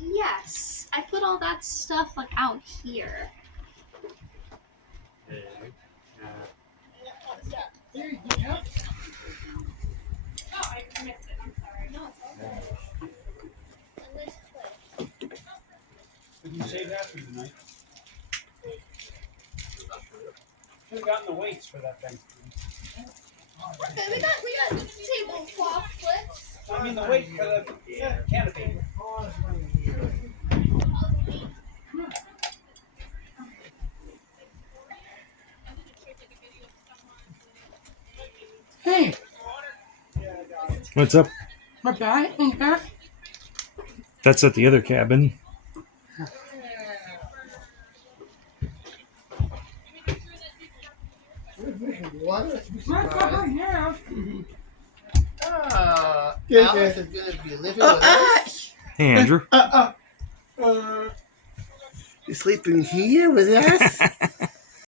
Yes. I put all that stuff like out here. I missed it. I'm sorry. No, Did you save that for tonight? Should have gotten the weights for that thing. okay, we got tablecloth flips. I mean the weight for the canopy. Hey, What's up? my guy in here. That's at the other cabin. My God, yeah. Alice is going to be living with us. Hey, Andrew. You're sleeping here with us?